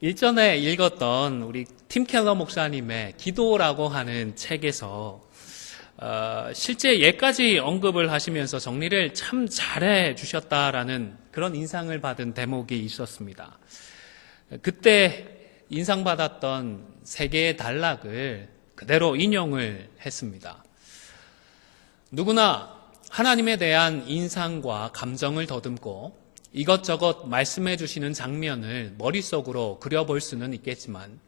일전에 읽었던 우리 팀 켈러 목사님의 기도라고 하는 책에서 실제 예까지 언급을 하시면서 정리를 참 잘해 주셨다라는 그런 인상을 받은 대목이 있었습니다. 그때 인상받았던 세 개의 단락을 그대로 인용을 했습니다. 누구나 하나님에 대한 인상과 감정을 더듬고 이것저것 말씀해 주시는 장면을 머릿속으로 그려볼 수는 있겠지만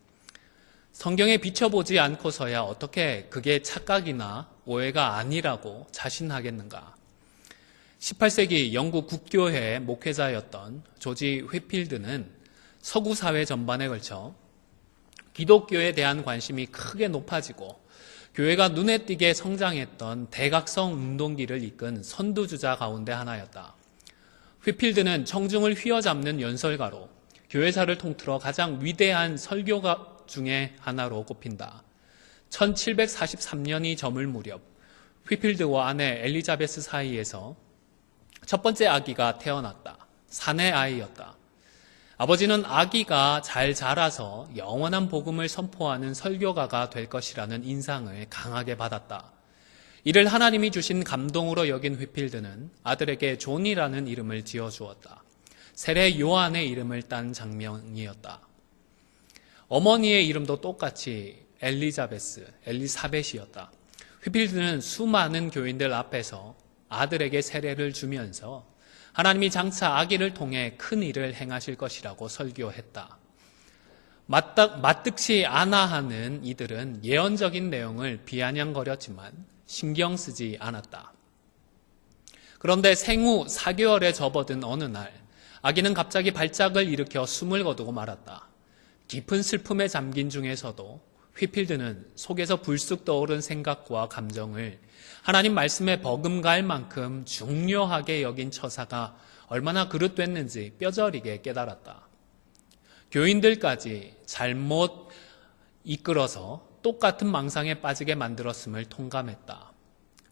성경에 비춰보지 않고서야 어떻게 그게 착각이나 오해가 아니라고 자신하겠는가. 18세기 영국 국교회 목회자였던 조지 휘필드는 서구 사회 전반에 걸쳐 기독교에 대한 관심이 크게 높아지고 교회가 눈에 띄게 성장했던 대각성 운동기를 이끈 선두주자 가운데 하나였다. 휘필드는 청중을 휘어잡는 연설가로 교회사를 통틀어 가장 위대한 설교가 중에 하나로 꼽힌다. 1743년이 저물 무렵 휘필드와 아내 엘리자베스 사이에서 첫 번째 아기가 태어났다. 사내 아이였다. 아버지는 아기가 잘 자라서 영원한 복음을 선포하는 설교가가 될 것이라는 인상을 강하게 받았다. 이를 하나님이 주신 감동으로 여긴 휘필드는 아들에게 존이라는 이름을 지어주었다. 세례 요한의 이름을 딴 장면이었다. 어머니의 이름도 똑같이 엘리사벳이었다. 휘필드는 수많은 교인들 앞에서 아들에게 세례를 주면서 하나님이 장차 아기를 통해 큰 일을 행하실 것이라고 설교했다. 마뜩시 아나하는 이들은 예언적인 내용을 비아냥거렸지만 신경 쓰지 않았다. 그런데 생후 4개월에 접어든 어느 날 아기는 갑자기 발작을 일으켜 숨을 거두고 말았다. 깊은 슬픔에 잠긴 중에서도 휘필드는 속에서 불쑥 떠오른 생각과 감정을 하나님 말씀에 버금갈 만큼 중요하게 여긴 처사가 얼마나 그릇됐는지 뼈저리게 깨달았다. 교인들까지 잘못 이끌어서 똑같은 망상에 빠지게 만들었음을 통감했다.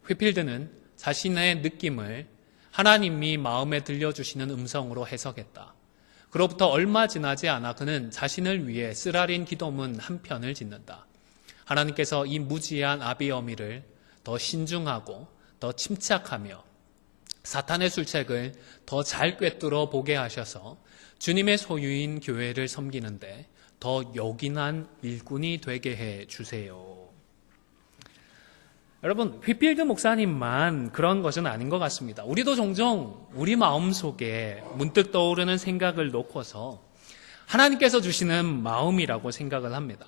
휘필드는 자신의 느낌을 하나님이 마음에 들려주시는 음성으로 해석했다. 그로부터 얼마 지나지 않아 그는 자신을 위해 쓰라린 기도문 한 편을 짓는다. 하나님께서 이 무지한 아비 어미를 더 신중하고 더 침착하며 사탄의 술책을 더 잘 꿰뚫어 보게 하셔서 주님의 소유인 교회를 섬기는데 더 요긴한 일꾼이 되게 해 주세요. 여러분, 휘필드 목사님만 그런 것은 아닌 것 같습니다. 우리도 종종 우리 마음속에 문득 떠오르는 생각을 놓고서 하나님께서 주시는 마음이라고 생각을 합니다.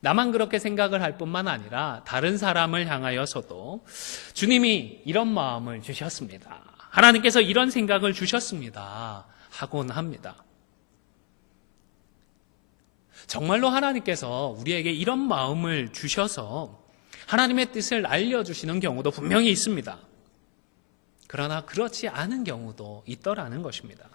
나만 그렇게 생각을 할 뿐만 아니라 다른 사람을 향하여서도 주님이 이런 마음을 주셨습니다. 하나님께서 이런 생각을 주셨습니다. 하곤 합니다. 정말로 하나님께서 우리에게 이런 마음을 주셔서 하나님의 뜻을 알려주시는 경우도 분명히 있습니다. 그러나 그렇지 않은 경우도 있더라는 것입니다.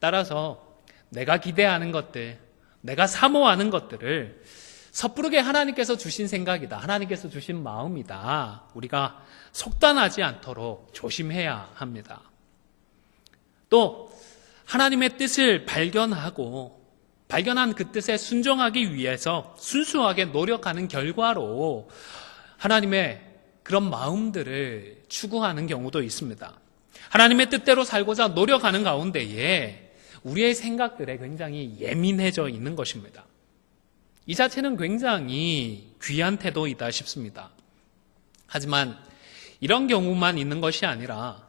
따라서 내가 기대하는 것들, 내가 사모하는 것들을 섣부르게 하나님께서 주신 생각이다, 하나님께서 주신 마음이다, 우리가 속단하지 않도록 조심해야 합니다. 또 하나님의 뜻을 발견한 그 뜻에 순종하기 위해서 순수하게 노력하는 결과로 하나님의 그런 마음들을 추구하는 경우도 있습니다. 하나님의 뜻대로 살고자 노력하는 가운데에 우리의 생각들에 굉장히 예민해져 있는 것입니다. 이 자체는 굉장히 귀한 태도이다 싶습니다. 하지만 이런 경우만 있는 것이 아니라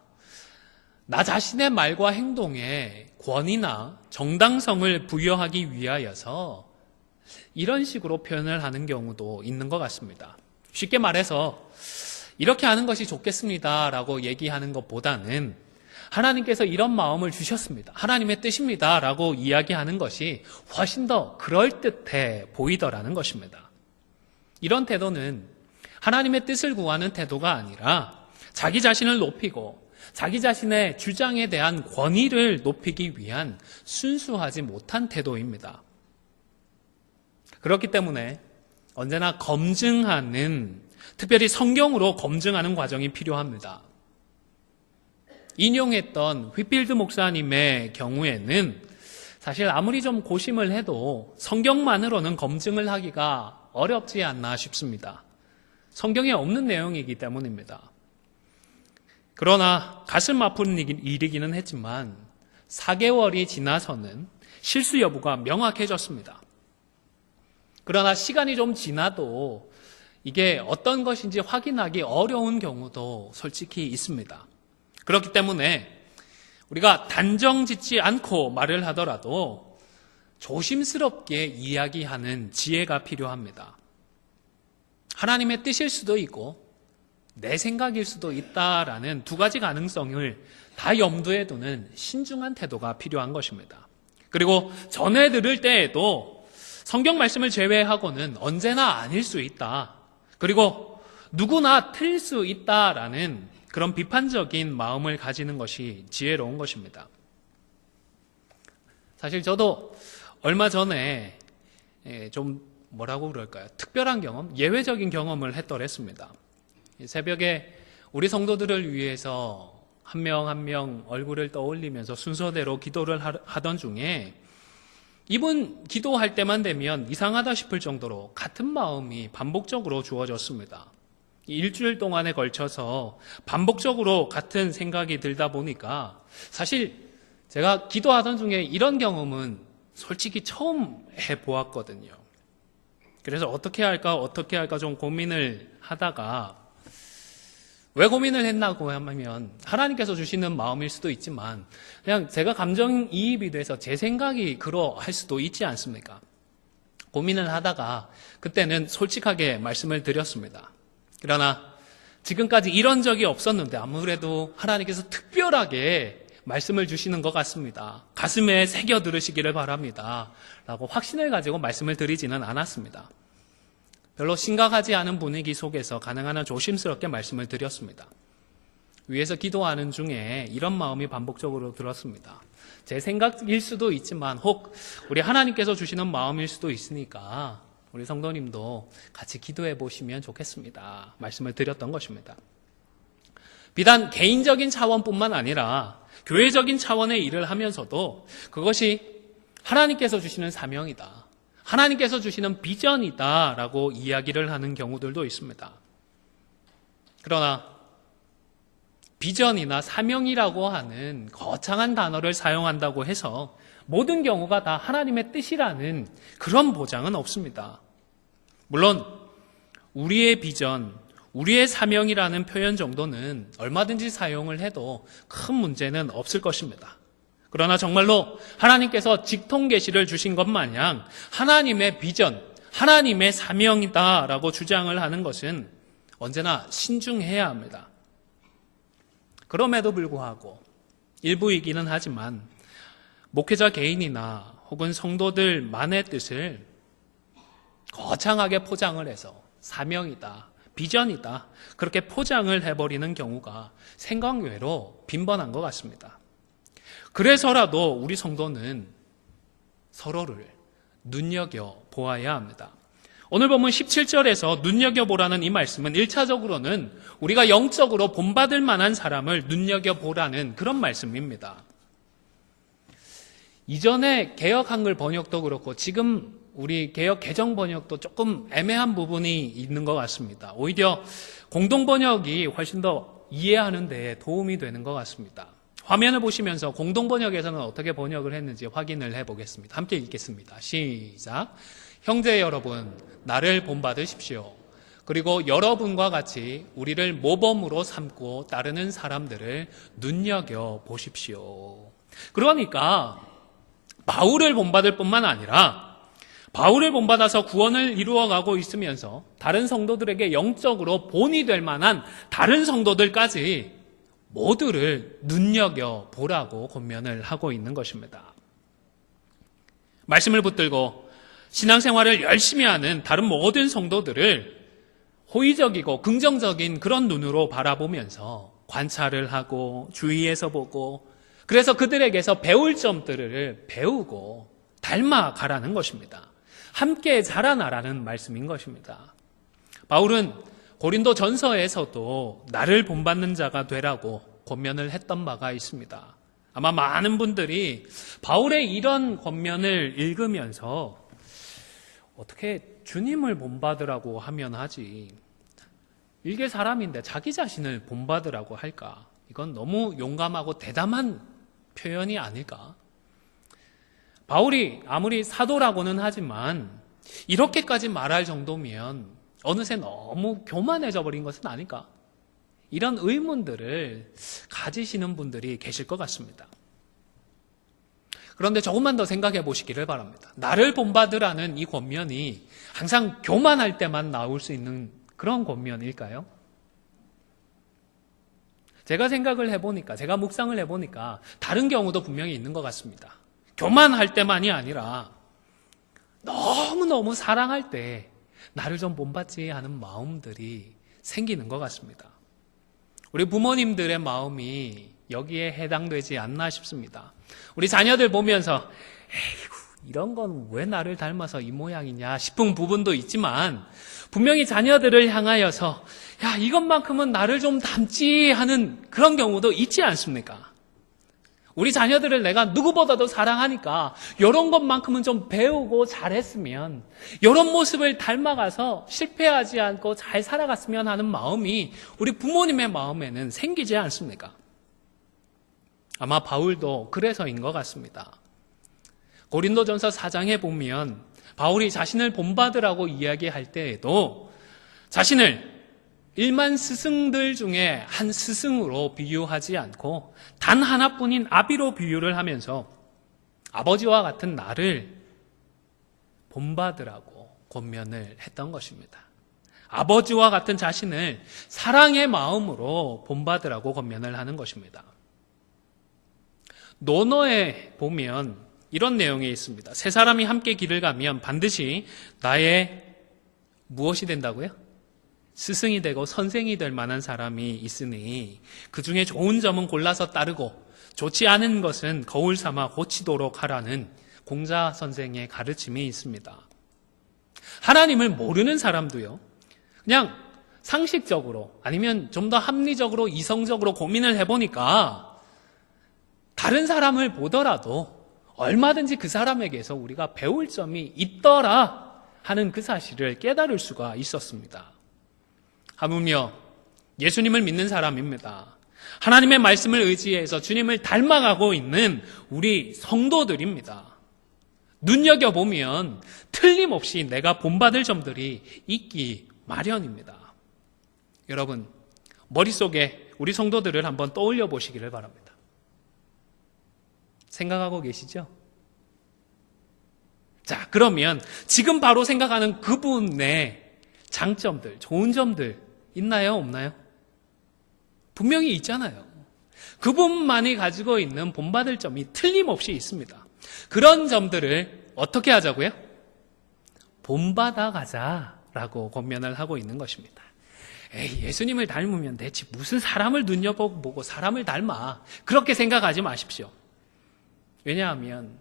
나 자신의 말과 행동에 권위나 정당성을 부여하기 위하여서 이런 식으로 표현을 하는 경우도 있는 것 같습니다. 쉽게 말해서 이렇게 하는 것이 좋겠습니다 라고 얘기하는 것보다는 하나님께서 이런 마음을 주셨습니다, 하나님의 뜻입니다 라고 이야기하는 것이 훨씬 더 그럴듯해 보이더라는 것입니다. 이런 태도는 하나님의 뜻을 구하는 태도가 아니라 자기 자신을 높이고 자기 자신의 주장에 대한 권위를 높이기 위한 순수하지 못한 태도입니다. 그렇기 때문에 언제나 검증하는, 특별히 성경으로 검증하는 과정이 필요합니다. 인용했던 휘필드 목사님의 경우에는 사실 아무리 좀 고심을 해도 성경만으로는 검증을 하기가 어렵지 않나 싶습니다. 성경에 없는 내용이기 때문입니다. 그러나 가슴 아픈 일이기는 했지만 4개월이 지나서는 실수 여부가 명확해졌습니다. 그러나 시간이 좀 지나도 이게 어떤 것인지 확인하기 어려운 경우도 솔직히 있습니다. 그렇기 때문에 우리가 단정 짓지 않고 말을 하더라도 조심스럽게 이야기하는 지혜가 필요합니다. 하나님의 뜻일 수도 있고 내 생각일 수도 있다라는 두 가지 가능성을 다 염두에 두는 신중한 태도가 필요한 것입니다. 그리고 전해 들을 때에도 성경 말씀을 제외하고는 언제나 아닐 수 있다. 그리고 누구나 틀릴 수 있다라는 그런 비판적인 마음을 가지는 것이 지혜로운 것입니다. 사실 저도 얼마 전에 좀 뭐라고 그럴까요? 특별한 경험, 예외적인 경험을 했더랬습니다. 새벽에 우리 성도들을 위해서 한 명 한 명 얼굴을 떠올리면서 순서대로 기도를 하던 중에 이분 기도할 때만 되면 이상하다 싶을 정도로 같은 마음이 반복적으로 주어졌습니다. 일주일 동안에 걸쳐서 반복적으로 같은 생각이 들다 보니까 사실 제가 기도하던 중에 이런 경험은 솔직히 처음 해보았거든요. 그래서 어떻게 할까 좀 고민을 하다가 왜 고민을 했나고 하면 하나님께서 주시는 마음일 수도 있지만 그냥 제가 감정이입이 돼서 제 생각이 그러할 수도 있지 않습니까? 고민을 하다가 그때는 솔직하게 말씀을 드렸습니다. 그러나 지금까지 이런 적이 없었는데 아무래도 하나님께서 특별하게 말씀을 주시는 것 같습니다. 가슴에 새겨 들으시기를 바랍니다. 라고 확신을 가지고 말씀을 드리지는 않았습니다. 별로 심각하지 않은 분위기 속에서 가능한 한 조심스럽게 말씀을 드렸습니다. 위에서 기도하는 중에 이런 마음이 반복적으로 들었습니다. 제 생각일 수도 있지만 혹 우리 하나님께서 주시는 마음일 수도 있으니까 우리 성도님도 같이 기도해 보시면 좋겠습니다. 말씀을 드렸던 것입니다. 비단 개인적인 차원뿐만 아니라 교회적인 차원의 일을 하면서도 그것이 하나님께서 주시는 사명이다. 하나님께서 주시는 비전이다라고 이야기를 하는 경우들도 있습니다. 그러나 비전이나 사명이라고 하는 거창한 단어를 사용한다고 해서 모든 경우가 다 하나님의 뜻이라는 그런 보장은 없습니다. 물론 우리의 비전, 우리의 사명이라는 표현 정도는 얼마든지 사용을 해도 큰 문제는 없을 것입니다. 그러나 정말로 하나님께서 직통계시를 주신 것 마냥 하나님의 비전, 하나님의 사명이다라고 주장을 하는 것은 언제나 신중해야 합니다. 그럼에도 불구하고 일부이기는 하지만 목회자 개인이나 혹은 성도들만의 뜻을 거창하게 포장을 해서 사명이다, 비전이다 그렇게 포장을 해버리는 경우가 생각외로 빈번한 것 같습니다. 그래서라도 우리 성도는 서로를 눈여겨보아야 합니다. 오늘 보면 17절에서 눈여겨보라는 이 말씀은 1차적으로는 우리가 영적으로 본받을 만한 사람을 눈여겨보라는 그런 말씀입니다. 이전에 개역 한글 번역도 그렇고 지금 우리 개역 개정 번역도 조금 애매한 부분이 있는 것 같습니다. 오히려 공동 번역이 훨씬 더 이해하는 데 도움이 되는 것 같습니다. 화면을 보시면서 공동 번역에서는 어떻게 번역을 했는지 확인을 해보겠습니다. 함께 읽겠습니다. 시작. 형제 여러분, 나를 본받으십시오. 그리고 여러분과 같이 우리를 모범으로 삼고 따르는 사람들을 눈여겨보십시오. 그러니까 바울을 본받을 뿐만 아니라 바울을 본받아서 구원을 이루어가고 있으면서 다른 성도들에게 영적으로 본이 될 만한 다른 성도들까지 모두를 눈여겨보라고 권면을 하고 있는 것입니다. 말씀을 붙들고 신앙생활을 열심히 하는 다른 모든 성도들을 호의적이고 긍정적인 그런 눈으로 바라보면서 관찰을 하고 주위에서 보고 그래서 그들에게서 배울 점들을 배우고 닮아가라는 것입니다. 함께 자라나라는 말씀인 것입니다. 바울은 고린도 전서에서도 나를 본받는 자가 되라고 권면을 했던 바가 있습니다. 아마 많은 분들이 바울의 이런 권면을 읽으면서 어떻게 주님을 본받으라고 하면 하지, 일개 사람인데 자기 자신을 본받으라고 할까? 이건 너무 용감하고 대담한 표현이 아닐까? 바울이 아무리 사도라고는 하지만 이렇게까지 말할 정도면 어느새 너무 교만해져 버린 것은 아닐까? 이런 의문들을 가지시는 분들이 계실 것 같습니다. 그런데 조금만 더 생각해 보시기를 바랍니다. 나를 본받으라는 이 권면이 항상 교만할 때만 나올 수 있는 그런 권면일까요? 제가 생각을 해보니까, 제가 묵상을 해보니까 다른 경우도 분명히 있는 것 같습니다. 교만할 때만이 아니라 너무너무 사랑할 때 나를 좀 본받지 하는 마음들이 생기는 것 같습니다. 우리 부모님들의 마음이 여기에 해당되지 않나 싶습니다. 우리 자녀들 보면서 에이구, 이런 건 왜 나를 닮아서 이 모양이냐 싶은 부분도 있지만 분명히 자녀들을 향하여서 야, 이것만큼은 나를 좀 닮지 하는 그런 경우도 있지 않습니까? 우리 자녀들을 내가 누구보다도 사랑하니까 이런 것만큼은 좀 배우고 잘했으면, 이런 모습을 닮아가서 실패하지 않고 잘 살아갔으면 하는 마음이 우리 부모님의 마음에는 생기지 않습니까? 아마 바울도 그래서인 것 같습니다. 고린도전서 4장에 보면 바울이 자신을 본받으라고 이야기할 때에도 자신을 일만 스승들 중에 한 스승으로 비유하지 않고 단 하나뿐인 아비로 비유를 하면서 아버지와 같은 나를 본받으라고 권면을 했던 것입니다. 아버지와 같은 자신을 사랑의 마음으로 본받으라고 권면을 하는 것입니다. 논어에 보면 이런 내용이 있습니다. 세 사람이 함께 길을 가면 반드시 나의 무엇이 된다고요? 스승이 되고 선생이 될 만한 사람이 있으니 그 중에 좋은 점은 골라서 따르고 좋지 않은 것은 거울 삼아 고치도록 하라는 공자 선생의 가르침이 있습니다. 하나님을 모르는 사람도요, 그냥 상식적으로 아니면 좀 더 합리적으로 이성적으로 고민을 해보니까 다른 사람을 보더라도 얼마든지 그 사람에게서 우리가 배울 점이 있더라 하는 그 사실을 깨달을 수가 있었습니다. 하물며 예수님을 믿는 사람입니다. 하나님의 말씀을 의지해서 주님을 닮아가고 있는 우리 성도들입니다. 눈여겨보면 틀림없이 내가 본받을 점들이 있기 마련입니다. 여러분, 머릿속에 우리 성도들을 한번 떠올려 보시기를 바랍니다. 생각하고 계시죠? 자, 그러면 지금 바로 생각하는 그분의 장점들, 좋은 점들 있나요? 없나요? 분명히 있잖아요. 그분만이 가지고 있는 본받을 점이 틀림없이 있습니다. 그런 점들을 어떻게 하자고요? 본받아 가자라고 권면을 하고 있는 것입니다. 에이, 예수님을 닮으면 대체 무슨 사람을 눈여보고 사람을 닮아, 그렇게 생각하지 마십시오. 왜냐하면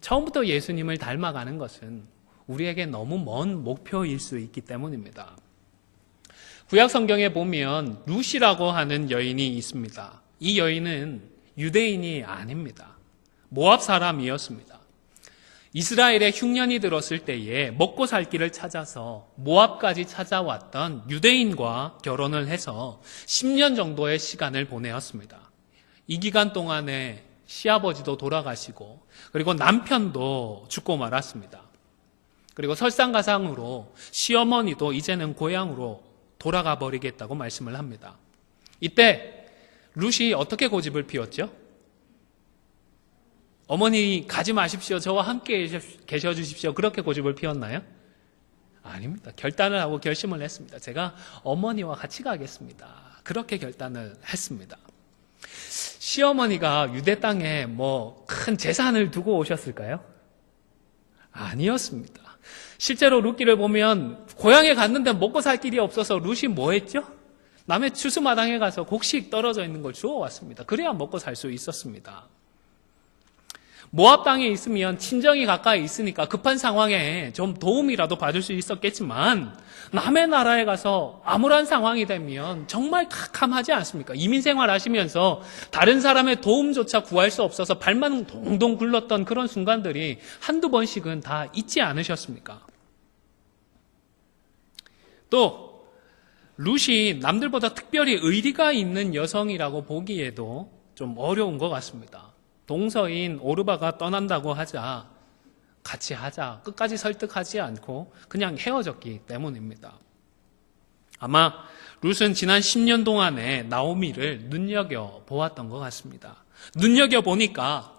처음부터 예수님을 닮아가는 것은 우리에게 너무 먼 목표일 수 있기 때문입니다. 구약 성경에 보면 룻이라고 하는 여인이 있습니다. 이 여인은 유대인이 아닙니다. 모압 사람이었습니다. 이스라엘에 흉년이 들었을 때에 먹고 살 길을 찾아서 모압까지 찾아왔던 유대인과 결혼을 해서 10년 정도의 시간을 보내었습니다. 이 기간 동안에 시아버지도 돌아가시고 그리고 남편도 죽고 말았습니다. 그리고 설상가상으로 시어머니도 이제는 고향으로 돌아가 버리겠다고 말씀을 합니다. 이때 룻이 어떻게 고집을 피웠죠? 어머니 가지 마십시오. 저와 함께 계셔 주십시오. 그렇게 고집을 피웠나요? 아닙니다. 결단을 하고 결심을 했습니다. 제가 어머니와 같이 가겠습니다. 그렇게 결단을 했습니다. 시어머니가 유대 땅에 큰 재산을 두고 오셨을까요? 아니었습니다. 실제로 룻기를 보면 고향에 갔는데 먹고 살 길이 없어서 룻이 뭐 했죠? 남의 추수마당에 가서 곡식 떨어져 있는 걸 주워왔습니다. 그래야 먹고 살 수 있었습니다. 모압 땅에 있으면 친정이 가까이 있으니까 급한 상황에 좀 도움이라도 받을 수 있었겠지만 남의 나라에 가서 암울한 상황이 되면 정말 캄캄하지 않습니까? 이민 생활하시면서 다른 사람의 도움조차 구할 수 없어서 발만 동동 굴렀던 그런 순간들이 한두 번씩은 다 있지 않으셨습니까? 또 룻이 남들보다 특별히 의리가 있는 여성이라고 보기에도 좀 어려운 것 같습니다. 동서인 오르바가 떠난다고 하자 같이 하자 끝까지 설득하지 않고 그냥 헤어졌기 때문입니다. 아마 룻은 지난 10년 동안에 나오미를 눈여겨보았던 것 같습니다. 눈여겨보니까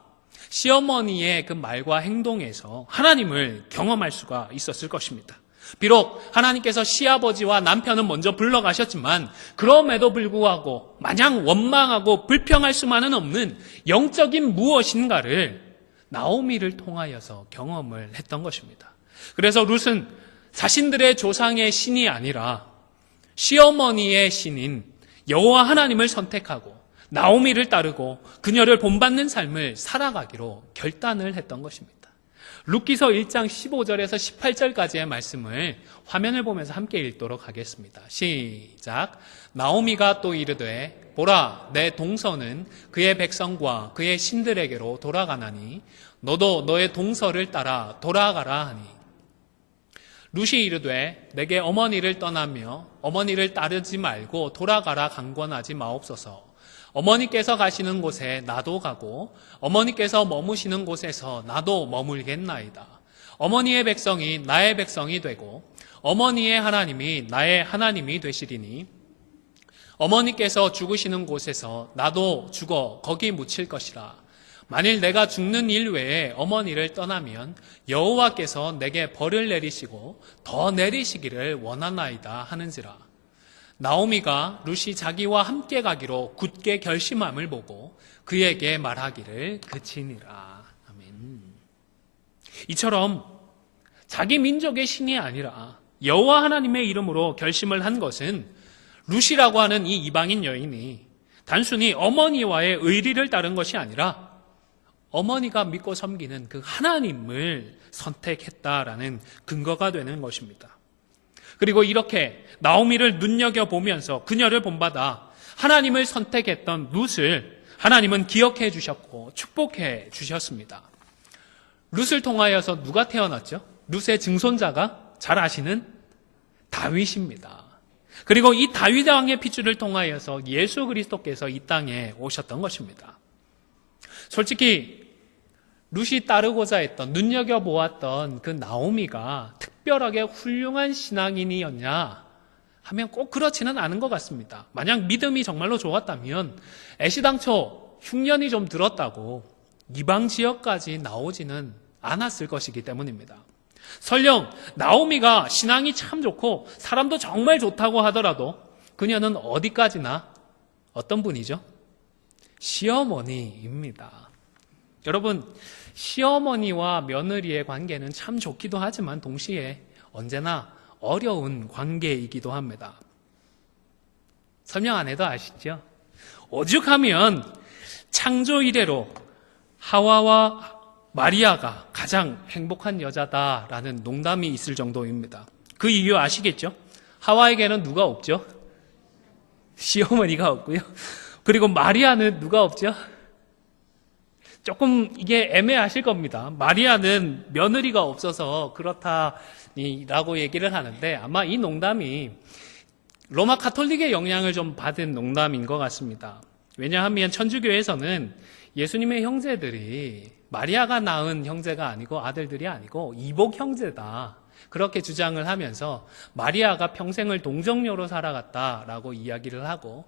시어머니의 그 말과 행동에서 하나님을 경험할 수가 있었을 것입니다. 비록 하나님께서 시아버지와 남편은 먼저 불러가셨지만 그럼에도 불구하고 마냥 원망하고 불평할 수만은 없는 영적인 무엇인가를 나오미를 통하여서 경험을 했던 것입니다. 그래서 룻은 자신들의 조상의 신이 아니라 시어머니의 신인 여호와 하나님을 선택하고 나오미를 따르고 그녀를 본받는 삶을 살아가기로 결단을 했던 것입니다. 룻기서 1장 15절에서 18절까지의 말씀을 화면을 보면서 함께 읽도록 하겠습니다. 시작. 나오미가 또 이르되 보라 내 동서는 그의 백성과 그의 신들에게로 돌아가나니 너도 너의 동서를 따라 돌아가라 하니 룻이 이르되 내게 어머니를 떠나며 어머니를 따르지 말고 돌아가라 강권하지 마옵소서. 어머니께서 가시는 곳에 나도 가고 어머니께서 머무시는 곳에서 나도 머물겠나이다. 어머니의 백성이 나의 백성이 되고 어머니의 하나님이 나의 하나님이 되시리니 어머니께서 죽으시는 곳에서 나도 죽어 거기 묻힐 것이라. 만일 내가 죽는 일 외에 어머니를 떠나면 여호와께서 내게 벌을 내리시고 더 내리시기를 원하나이다 하는지라. 나오미가 룻이 자기와 함께 가기로 굳게 결심함을 보고 그에게 말하기를 그치니라. 아멘. 이처럼 자기 민족의 신이 아니라 여호와 하나님의 이름으로 결심을 한 것은 룻이라고 하는 이 이방인 여인이 단순히 어머니와의 의리를 따른 것이 아니라 어머니가 믿고 섬기는 그 하나님을 선택했다라는 근거가 되는 것입니다. 그리고 이렇게 나오미를 눈여겨보면서 그녀를 본받아 하나님을 선택했던 룻을 하나님은 기억해 주셨고 축복해 주셨습니다. 룻을 통하여서 누가 태어났죠? 룻의 증손자가 잘 아시는 다윗입니다. 그리고 이 다윗 왕의 핏줄을 통하여서 예수 그리스도께서 이 땅에 오셨던 것입니다. 솔직히 룻이 따르고자 했던 눈여겨보았던 그 나오미가 특별하게 훌륭한 신앙인이었냐 하면 꼭 그렇지는 않은 것 같습니다. 만약 믿음이 정말로 좋았다면 애시당초 흉년이 좀 들었다고 이방 지역까지 나오지는 않았을 것이기 때문입니다. 설령 나오미가 신앙이 참 좋고 사람도 정말 좋다고 하더라도 그녀는 어디까지나 어떤 분이죠? 시어머니입니다. 여러분, 시어머니와 며느리의 관계는 참 좋기도 하지만 동시에 언제나 어려운 관계이기도 합니다. 설명 안 해도 아시죠? 오죽하면 창조 이래로 하와와 마리아가 가장 행복한 여자다라는 농담이 있을 정도입니다. 그 이유 아시겠죠? 하와에게는 누가 없죠? 시어머니가 없고요. 그리고 마리아는 누가 없죠? 조금 이게 애매하실 겁니다. 마리아는 며느리가 없어서 그렇다라고 얘기를 하는데 아마 이 농담이 로마 카톨릭의 영향을 좀 받은 농담인 것 같습니다. 왜냐하면 천주교에서는 예수님의 형제들이 마리아가 낳은 형제가 아니고 아들들이 아니고 이복 형제다. 그렇게 주장을 하면서 마리아가 평생을 동정녀로 살아갔다라고 이야기를 하고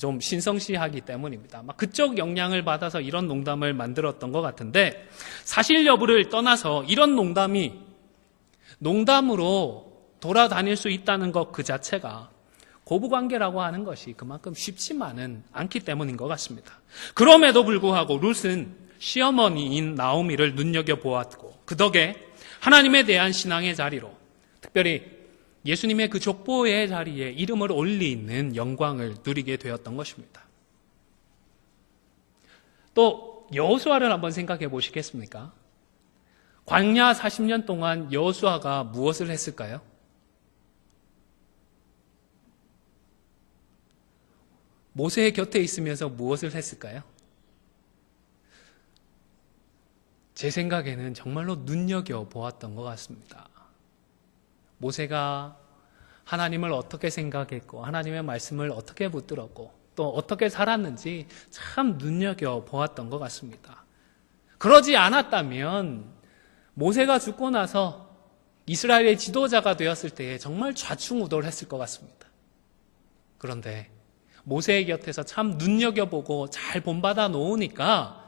좀 신성시하기 때문입니다. 그쪽 영향을 받아서 이런 농담을 만들었던 것 같은데 사실 여부를 떠나서 이런 농담이 농담으로 돌아다닐 수 있다는 것 그 자체가 고부관계라고 하는 것이 그만큼 쉽지만은 않기 때문인 것 같습니다. 그럼에도 불구하고 룻은 시어머니인 나오미를 눈여겨보았고 그 덕에 하나님에 대한 신앙의 자리로 특별히 예수님의 그 족보의 자리에 이름을 올리는 영광을 누리게 되었던 것입니다. 또 여호수아를 한번 생각해 보시겠습니까? 광야 40년 동안 여호수아가 무엇을 했을까요? 모세의 곁에 있으면서 무엇을 했을까요? 제 생각에는 정말로 눈여겨보았던 것 같습니다. 모세가 하나님을 어떻게 생각했고 하나님의 말씀을 어떻게 붙들었고 또 어떻게 살았는지 참 눈여겨보았던 것 같습니다. 그러지 않았다면 모세가 죽고 나서 이스라엘의 지도자가 되었을 때에 정말 좌충우돌했을 것 같습니다. 그런데 모세의 곁에서 참 눈여겨보고 잘 본받아 놓으니까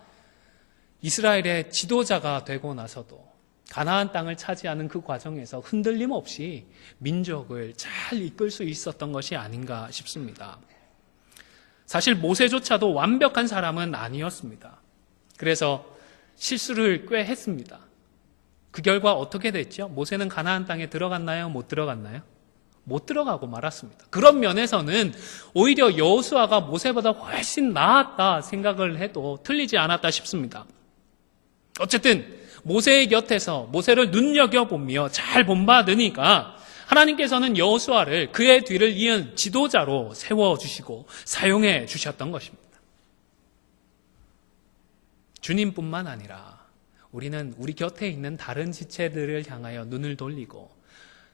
이스라엘의 지도자가 되고 나서도 가나안 땅을 차지하는 그 과정에서 흔들림 없이 민족을 잘 이끌 수 있었던 것이 아닌가 싶습니다. 사실 모세조차도 완벽한 사람은 아니었습니다. 그래서 실수를 꽤 했습니다. 그 결과 어떻게 됐죠? 모세는 가나안 땅에 들어갔나요? 못 들어갔나요? 못 들어가고 말았습니다. 그런 면에서는 오히려 여호수아가 모세보다 훨씬 나았다 생각을 해도 틀리지 않았다 싶습니다. 어쨌든 모세의 곁에서 모세를 눈여겨보며 잘 본받으니까 하나님께서는 여호수아를 그의 뒤를 이은 지도자로 세워주시고 사용해 주셨던 것입니다. 주님뿐만 아니라 우리는 우리 곁에 있는 다른 지체들을 향하여 눈을 돌리고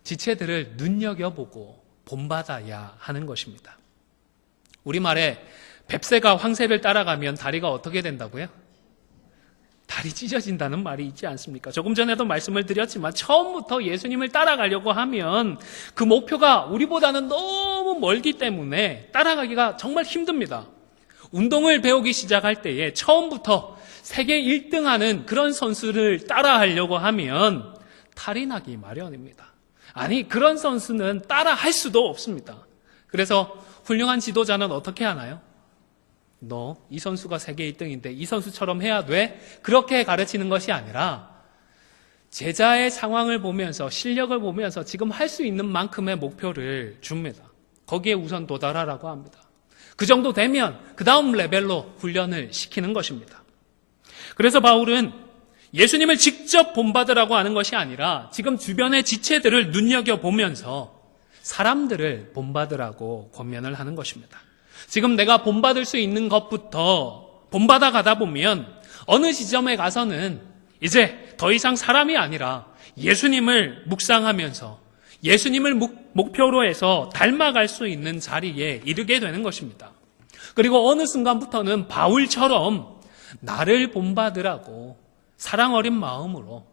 지체들을 눈여겨보고 본받아야 하는 것입니다. 우리말에 뱁새가 황새를 따라가면 다리가 어떻게 된다고요? 다리 찢어진다는 말이 있지 않습니까? 조금 전에도 말씀을 드렸지만 처음부터 예수님을 따라가려고 하면 그 목표가 우리보다는 너무 멀기 때문에 따라가기가 정말 힘듭니다. 운동을 배우기 시작할 때에 처음부터 세계 1등하는 그런 선수를 따라하려고 하면 탈이 나기 마련입니다. 아니, 그런 선수는 따라할 수도 없습니다. 그래서 훌륭한 지도자는 어떻게 하나요? 너 이 선수가 세계 1등인데 이 선수처럼 해야 돼? 그렇게 가르치는 것이 아니라 제자의 상황을 보면서 실력을 보면서 지금 할 수 있는 만큼의 목표를 줍니다. 거기에 우선 도달하라고 합니다. 그 정도 되면 그 다음 레벨로 훈련을 시키는 것입니다. 그래서 바울은 예수님을 직접 본받으라고 하는 것이 아니라 지금 주변의 지체들을 눈여겨보면서 사람들을 본받으라고 권면을 하는 것입니다. 지금 내가 본받을 수 있는 것부터 본받아 가다 보면 어느 지점에 가서는 이제 더 이상 사람이 아니라 예수님을 묵상하면서 예수님을 목표로 해서 닮아갈 수 있는 자리에 이르게 되는 것입니다. 그리고 어느 순간부터는 바울처럼 나를 본받으라고 사랑 어린 마음으로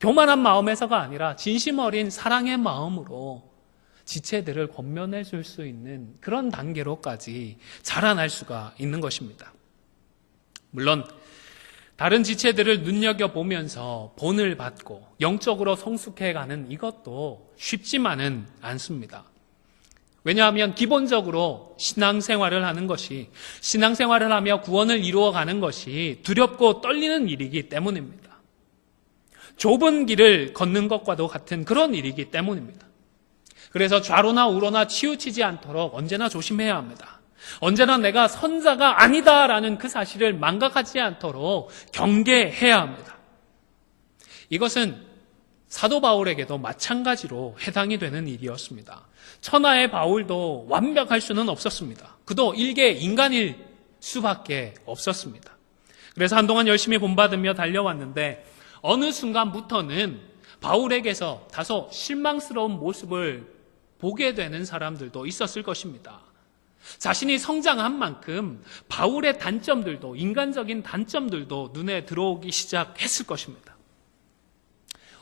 교만한 마음에서가 아니라 진심 어린 사랑의 마음으로 지체들을 권면해 줄 수 있는 그런 단계로까지 자라날 수가 있는 것입니다. 물론 다른 지체들을 눈여겨보면서 본을 받고 영적으로 성숙해가는 이것도 쉽지만은 않습니다. 왜냐하면 기본적으로 신앙생활을 하는 것이 신앙생활을 하며 구원을 이루어가는 것이 두렵고 떨리는 일이기 때문입니다. 좁은 길을 걷는 것과도 같은 그런 일이기 때문입니다. 그래서 좌로나 우로나 치우치지 않도록 언제나 조심해야 합니다. 언제나 내가 선자가 아니다라는 그 사실을 망각하지 않도록 경계해야 합니다. 이것은 사도 바울에게도 마찬가지로 해당이 되는 일이었습니다. 천하의 바울도 완벽할 수는 없었습니다. 그도 일개 인간일 수밖에 없었습니다. 그래서 한동안 열심히 본받으며 달려왔는데 어느 순간부터는 바울에게서 다소 실망스러운 모습을 보게 되는 사람들도 있었을 것입니다. 자신이 성장한 만큼 바울의 단점들도 인간적인 단점들도 눈에 들어오기 시작했을 것입니다.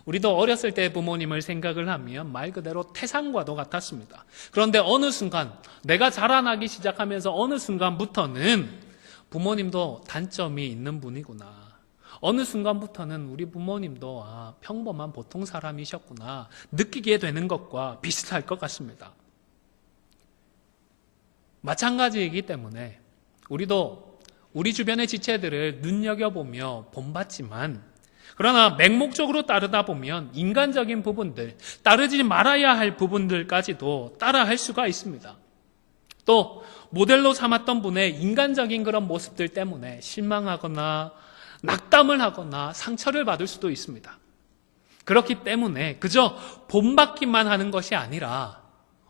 우리도 어렸을 때 부모님을 생각을 하면 말 그대로 태산과도 같았습니다. 그런데 어느 순간 내가 자라나기 시작하면서 어느 순간부터는 부모님도 단점이 있는 분이구나. 어느 순간부터는 우리 부모님도 평범한 보통 사람이셨구나 느끼게 되는 것과 비슷할 것 같습니다. 마찬가지이기 때문에 우리도 우리 주변의 지체들을 눈여겨보며 본받지만 그러나 맹목적으로 따르다 보면 인간적인 부분들, 따르지 말아야 할 부분들까지도 따라할 수가 있습니다. 또 모델로 삼았던 분의 인간적인 그런 모습들 때문에 실망하거나 낙담을 하거나 상처를 받을 수도 있습니다. 그렇기 때문에 그저 본받기만 하는 것이 아니라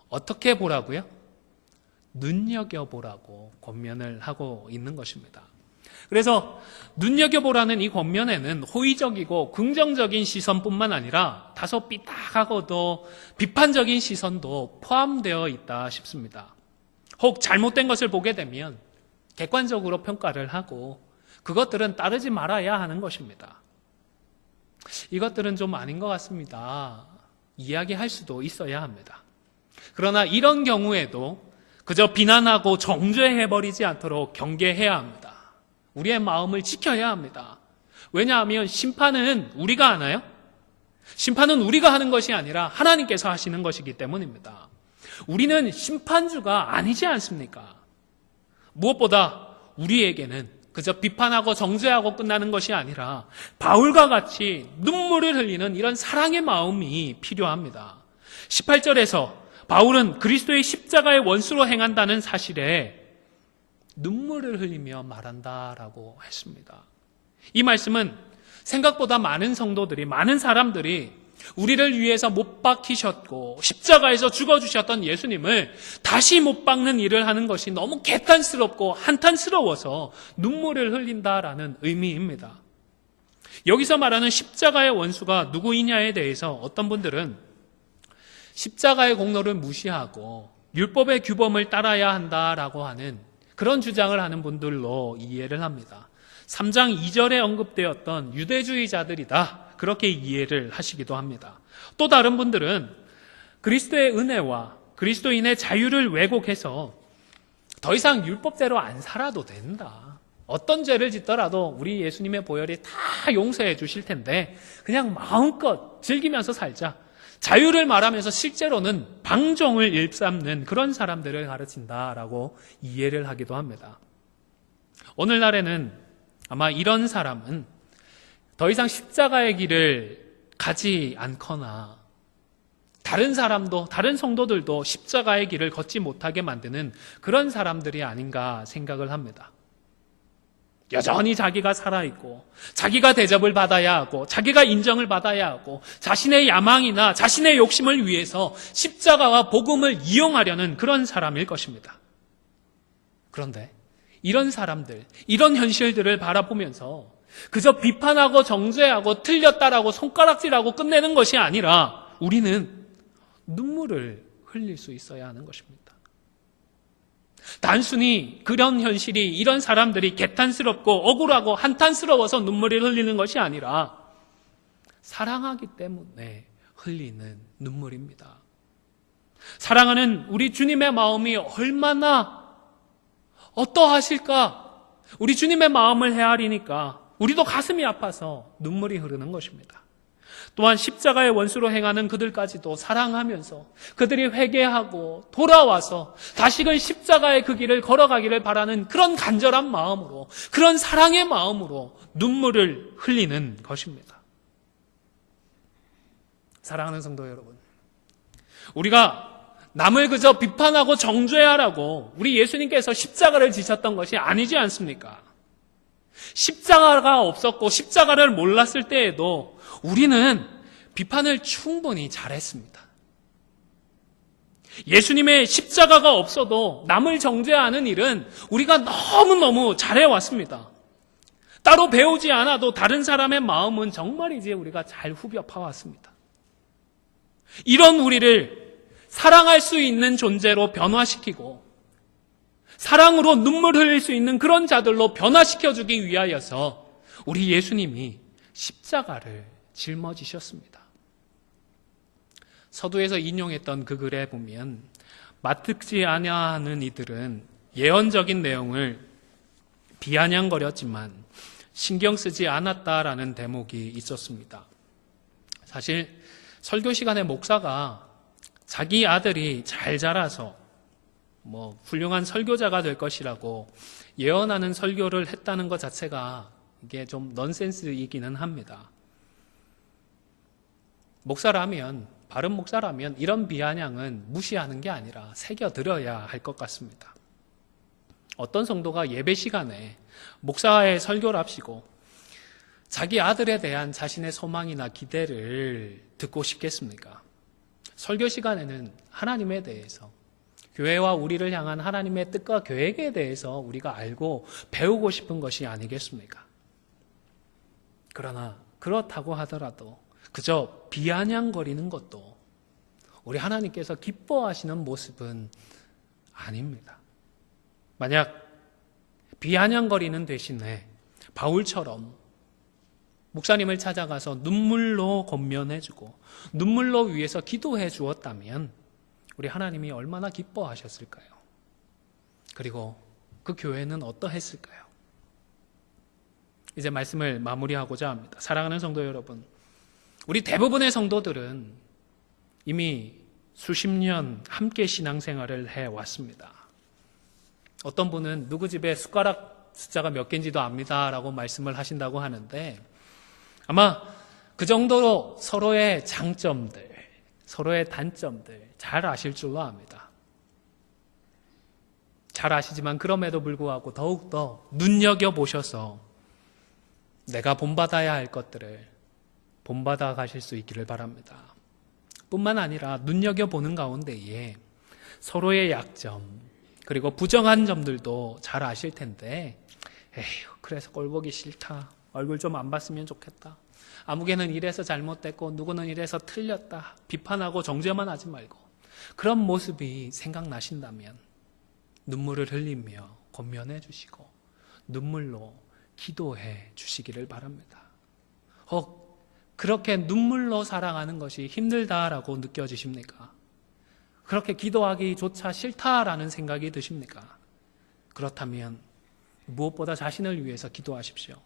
어떻게 보라고요? 눈여겨보라고 권면을 하고 있는 것입니다. 그래서 눈여겨보라는 이 권면에는 호의적이고 긍정적인 시선뿐만 아니라 다소 삐딱하고도 비판적인 시선도 포함되어 있다 싶습니다. 혹 잘못된 것을 보게 되면 객관적으로 평가를 하고 그것들은 따르지 말아야 하는 것입니다. 이것들은 좀 아닌 것 같습니다. 이야기할 수도 있어야 합니다. 그러나 이런 경우에도 그저 비난하고 정죄해버리지 않도록 경계해야 합니다. 우리의 마음을 지켜야 합니다. 왜냐하면 심판은 우리가 하나요? 심판은 우리가 하는 것이 아니라 하나님께서 하시는 것이기 때문입니다. 우리는 심판주가 아니지 않습니까? 무엇보다 우리에게는 그저 비판하고 정죄하고 끝나는 것이 아니라 바울과 같이 눈물을 흘리는 이런 사랑의 마음이 필요합니다. 18절에서 바울은 그리스도의 십자가의 원수로 행한다는 사실에 눈물을 흘리며 말한다라고 했습니다. 이 말씀은 생각보다 많은 성도들이, 많은 사람들이 우리를 위해서 못 박히셨고 십자가에서 죽어주셨던 예수님을 다시 못 박는 일을 하는 것이 너무 개탄스럽고 한탄스러워서 눈물을 흘린다라는 의미입니다. 여기서 말하는 십자가의 원수가 누구이냐에 대해서 어떤 분들은 십자가의 공로를 무시하고 율법의 규범을 따라야 한다라고 하는 그런 주장을 하는 분들로 이해를 합니다. 3장 2절에 언급되었던 유대주의자들이다, 그렇게 이해를 하시기도 합니다. 또 다른 분들은 그리스도의 은혜와 그리스도인의 자유를 왜곡해서 더 이상 율법대로 안 살아도 된다, 어떤 죄를 짓더라도 우리 예수님의 보혈이 다 용서해 주실 텐데 그냥 마음껏 즐기면서 살자, 자유를 말하면서 실제로는 방종을 일삼는 그런 사람들을 가르친다라고 이해를 하기도 합니다. 오늘날에는 아마 이런 사람은 더 이상 십자가의 길을 가지 않거나 다른 사람도, 다른 성도들도 십자가의 길을 걷지 못하게 만드는 그런 사람들이 아닌가 생각을 합니다. 여전히 자기가 살아있고 자기가 대접을 받아야 하고 자기가 인정을 받아야 하고 자신의 야망이나 자신의 욕심을 위해서 십자가와 복음을 이용하려는 그런 사람일 것입니다. 그런데 이런 사람들, 이런 현실들을 바라보면서 그저 비판하고 정죄하고 틀렸다라고 손가락질하고 끝내는 것이 아니라 우리는 눈물을 흘릴 수 있어야 하는 것입니다. 단순히 그런 현실이, 이런 사람들이 개탄스럽고 억울하고 한탄스러워서 눈물을 흘리는 것이 아니라 사랑하기 때문에 흘리는 눈물입니다. 사랑하는 우리 주님의 마음이 얼마나 어떠하실까? 우리 주님의 마음을 헤아리니까 우리도 가슴이 아파서 눈물이 흐르는 것입니다. 또한 십자가의 원수로 행하는 그들까지도 사랑하면서 그들이 회개하고 돌아와서 다시금 십자가의 그 길을 걸어가기를 바라는 그런 간절한 마음으로, 그런 사랑의 마음으로 눈물을 흘리는 것입니다. 사랑하는 성도 여러분, 우리가 남을 그저 비판하고 정죄하라고 우리 예수님께서 십자가를 지셨던 것이 아니지 않습니까? 십자가가 없었고 십자가를 몰랐을 때에도 우리는 비판을 충분히 잘했습니다. 예수님의 십자가가 없어도 남을 정죄하는 일은 우리가 너무너무 잘해왔습니다. 따로 배우지 않아도 다른 사람의 마음은 정말이지 우리가 잘 후벼 파왔습니다. 이런 우리를 사랑할 수 있는 존재로 변화시키고 사랑으로 눈물 흘릴 수 있는 그런 자들로 변화시켜주기 위하여서 우리 예수님이 십자가를 짊어지셨습니다. 서두에서 인용했던 그 글에 보면 맞듣지 아니하는 이들은 예언적인 내용을 비아냥거렸지만 신경 쓰지 않았다라는 대목이 있었습니다. 사실 설교 시간에 목사가 자기 아들이 잘 자라서 훌륭한 설교자가 될 것이라고 예언하는 설교를 했다는 것 자체가 이게 좀 넌센스이기는 합니다. 목사라면, 바른 목사라면 이런 비아냥은 무시하는 게 아니라 새겨들어야 할 것 같습니다. 어떤 성도가 예배 시간에 목사의 설교를 합시고 자기 아들에 대한 자신의 소망이나 기대를 듣고 싶겠습니까? 설교 시간에는 하나님에 대해서, 교회와 우리를 향한 하나님의 뜻과 계획에 대해서 우리가 알고 배우고 싶은 것이 아니겠습니까? 그러나 그렇다고 하더라도 그저 비아냥거리는 것도 우리 하나님께서 기뻐하시는 모습은 아닙니다. 만약 비아냥거리는 대신에 바울처럼 목사님을 찾아가서 눈물로 권면해주고 눈물로 위해서 기도해 주었다면 우리 하나님이 얼마나 기뻐하셨을까요? 그리고 그 교회는 어떠했을까요? 이제 말씀을 마무리하고자 합니다. 사랑하는 성도 여러분, 우리 대부분의 성도들은 이미 수십 년 함께 신앙생활을 해왔습니다. 어떤 분은 누구 집에 숟가락 숫자가 몇 개인지도 압니다 라고 말씀을 하신다고 하는데, 아마 그 정도로 서로의 장점들, 서로의 단점들 잘 아실 줄로 압니다. 잘 아시지만 그럼에도 불구하고 더욱더 눈여겨보셔서 내가 본받아야 할 것들을 본받아 가실 수 있기를 바랍니다. 뿐만 아니라 눈여겨보는 가운데에 서로의 약점, 그리고 부정한 점들도 잘 아실 텐데, 에휴, 그래서 꼴 보기 싫다. 얼굴 좀 안 봤으면 좋겠다. 아무개는 이래서 잘못됐고 누구는 이래서 틀렸다. 비판하고 정죄만 하지 말고 그런 모습이 생각나신다면 눈물을 흘리며 권면해 주시고 눈물로 기도해 주시기를 바랍니다. 그렇게 눈물로 사랑하는 것이 힘들다라고 느껴지십니까? 그렇게 기도하기조차 싫다라는 생각이 드십니까? 그렇다면 무엇보다 자신을 위해서 기도하십시오.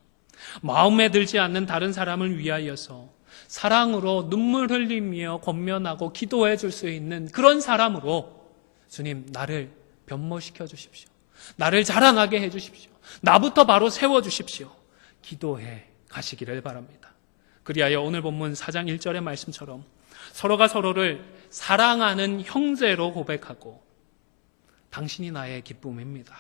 마음에 들지 않는 다른 사람을 위하여서 사랑으로 눈물 흘리며 권면하고 기도해 줄 수 있는 그런 사람으로 주님, 나를 변모시켜 주십시오. 나를 자라나게 해 주십시오. 나부터 바로 세워 주십시오. 기도해 가시기를 바랍니다. 그리하여 오늘 본문 4장 1절의 말씀처럼 서로가 서로를 사랑하는 형제로 고백하고, 당신이 나의 기쁨입니다.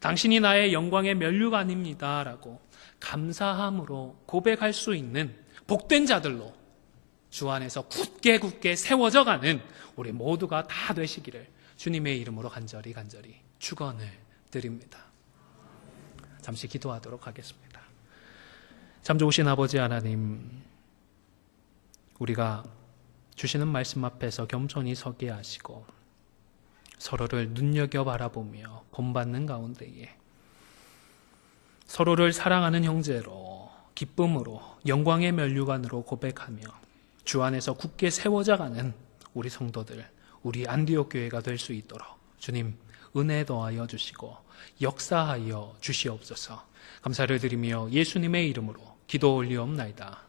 당신이 나의 영광의 면류관입니다 라고 감사함으로 고백할 수 있는 복된 자들로 주 안에서 굳게 세워져 가는 우리 모두가 다 되시기를 주님의 이름으로 간절히 축원을 드립니다. 잠시 기도하도록 하겠습니다. 참 좋으신 아버지 하나님, 우리가 주시는 말씀 앞에서 겸손히 서게 하시고 서로를 눈여겨 바라보며 본받는 가운데에 서로를 사랑하는 형제로, 기쁨으로, 영광의 면류관으로 고백하며 주 안에서 굳게 세워져 가는 우리 성도들, 우리 안디옥 교회가 될 수 있도록 주님 은혜 더하여 주시고 역사하여 주시옵소서. 감사를 드리며 예수님의 이름으로 기도 올리옵나이다.